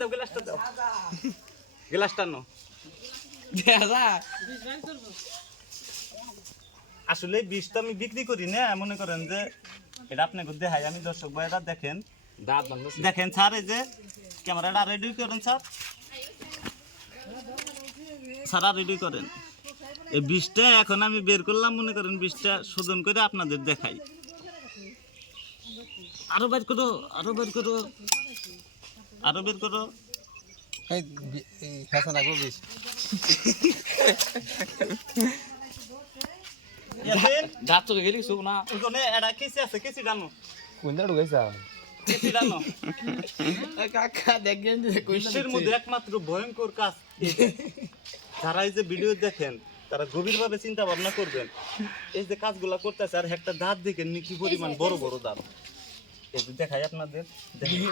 দাও গ্লাসটা নাও আসলে বিষ তো আমি বিক্রি করি না মনে করেন যে এটা আপনাকে দেখাই আমি দর্শক ভাইরা দেখেন দেখেন স্যার এই যে ক্যামেরাটা রেডি করেন স্যার রেডি করেন এই বিষটা এখন আমি বের করলাম মনে করেন বিষটা শোধন করে আপনাদের দেখাই আরো বের করো আরো বের করো আরো বের করো এই হাসান আগো বিশ দাঁত চোখে গেলি শুভ না ওখানে এটা কেসি আছে কেসি ডানো কোনটা ঢুকাইছা কেসি ডানো কাকা দেখেন যে বিশ্বের মধ্যে একমাত্র ভয়ঙ্কর কাজ এটা। যারা এই যে ভিডিও দেখেন তারা গভীরভাবে চিন্তা ভাবনা করবেন এই যে কাজগুলা করতেছে আর একটা দাঁত দেখেন কি পরিমাণ বড় বড় দাঁত এই যে দেখাই আপনাদের দেখেন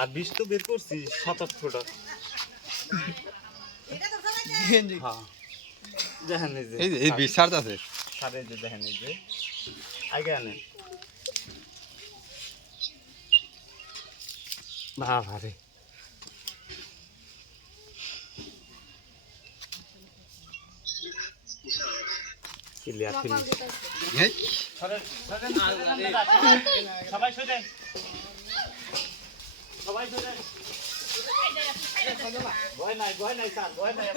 আর বিষ তো বের করছি 7-8 ফুট হ্যাঁ দেখেন এই যে এই বিশ ছাড় আছে সারে যে দেখেন এই যে আগে আনেন বাবা রে ক্লিয়ার ফিনিশ এই সবাই শুনেন সবাই শুনেন ভয় নাই স্যার ভয় নাই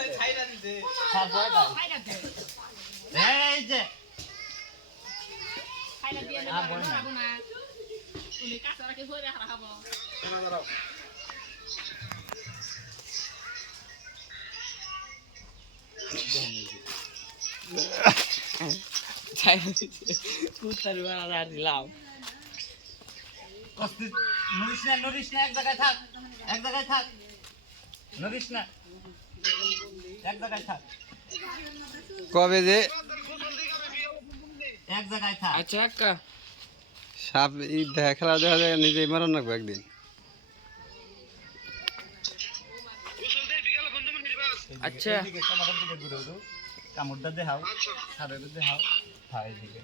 স্যার ভয় নাই এই যে দিলাম নরিস না এক জায়গায় থাক নরিস না এক জায়গায় থাক কবে যে এক জায়গায় থাক আচ্ছা কাকা সাপ এই দেখা খেলা দেখা যায় নিজেই মারণ রাখবো একদিন আচ্ছা এদিকে ক্যামেরার দিকে ঘুরে ঘুরে কামড়টা দেখাও সারের দেখাও হ্যাঁ এদিকে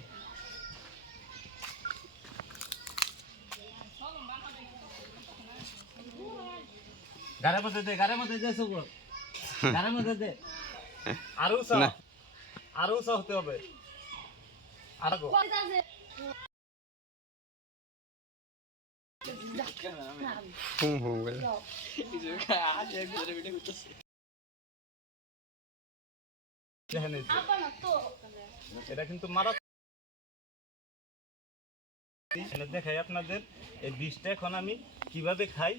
গাড়ির মধ্যে দে সব গাড়ির মধ্যে দে আরো উঁচা হতে হবে আরো হুম হুম বলে দেখেন এই যে। এটা কিন্তু মারা দেখাই আপনাদের এই বিষটা এখন আমি কিভাবে খাই